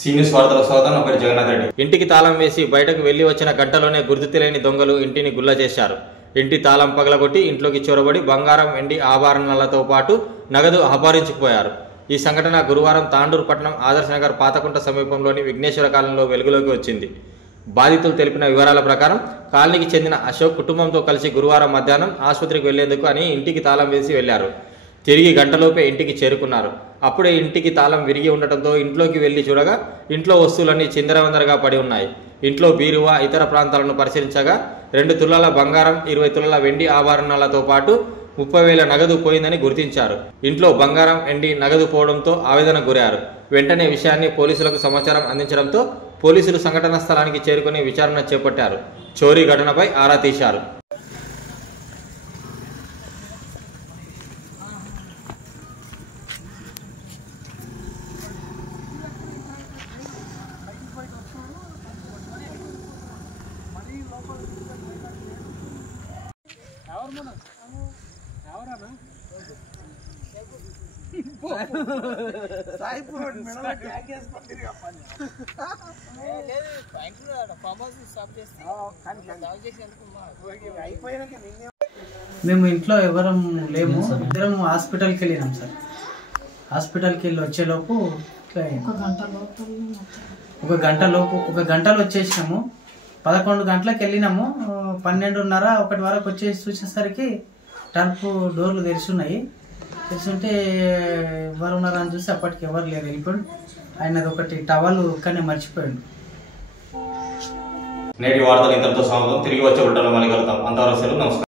సీనియస్ వార్తల స్వాగతం. నా పేరు జగన్నాథ్ రెడ్డి. ఇంటికి తాళం వేసి బయటకు వెళ్లి వచ్చిన గంటలోనే గుర్తు తెలియని దొంగలు ఇంటిని గుల్ల చేశారు. ఇంటి తాళం పగలగొట్టి ఇంట్లోకి చొరబడి బంగారం, వెండి ఆభరణాలతో పాటు నగదు అపహరించుకుపోయారు. ఈ సంఘటన గురువారం తాండూరు పట్టణం ఆదర్శనగర్ పాతకుంట సమీపంలోని విఘ్నేశ్వర కాలనీలో వెలుగులోకి వచ్చింది. బాధితులు తెలిపిన వివరాల ప్రకారం కాలనీకి చెందిన అశోక్ కుటుంబంతో కలిసి గురువారం మధ్యాహ్నం ఆసుపత్రికి వెళ్లేందుకు అని ఇంటికి తాళం వేసి వెళ్లారు. తిరిగి గంటలోపే ఇంటికి చేరుకున్నారు. అప్పుడే ఇంటికి తాళం విరిగి ఉండటంతో ఇంట్లోకి వెళ్లి చూడగా ఇంట్లో వస్తువులన్నీ చిందరవందరగా పడి ఉన్నాయి. ఇంట్లో బీరువా, ఇతర ప్రాంతాలను పరిశీలించగా 2 తులాల బంగారం, 20 తులాల వెండి ఆభరణాలతో పాటు 30,000 నగదు పోయిందని గుర్తించారు. ఇంట్లో బంగారం, వెండి, నగదు పోవడంతో ఆవేదన గురయ్యారు. వెంటనే విషయాన్ని పోలీసులకు సమాచారం అందించడంతో పోలీసులు సంఘటనా స్థలానికి చేరుకుని విచారణ చేపట్టారు. చోరీ ఘటనపై ఆరా తీశారు. మేము ఇంట్లో ఎవరం లేము, ఇద్దరం హాస్పిటల్కి వెళ్ళినాం సార్. హాస్పిటల్కి వెళ్ళి వచ్చేలోపు ఒక గంటలో వచ్చేసినాము. 11 గంటలకు వెళ్ళినాము. 12:30 1 వరకు వచ్చేసి చూసేసరికి తలుపు డోర్లు తెరిచున్నాయి. తెరిచుంటే ఎవరు ఉన్నారా అని చూసి అప్పటికి ఎవరు లేరు, వెళ్ళిపోయాడు. ఆయనది ఒకటి టవల్ కానీ మర్చిపోయాడు. నేటి వార్తలు ఇంతటితో సమాప్తం. తిరిగి వచ్చే ఉంటాను మళ్ళీ కలుద్దాం. అంతవరకు సెలవు. నమస్కారం.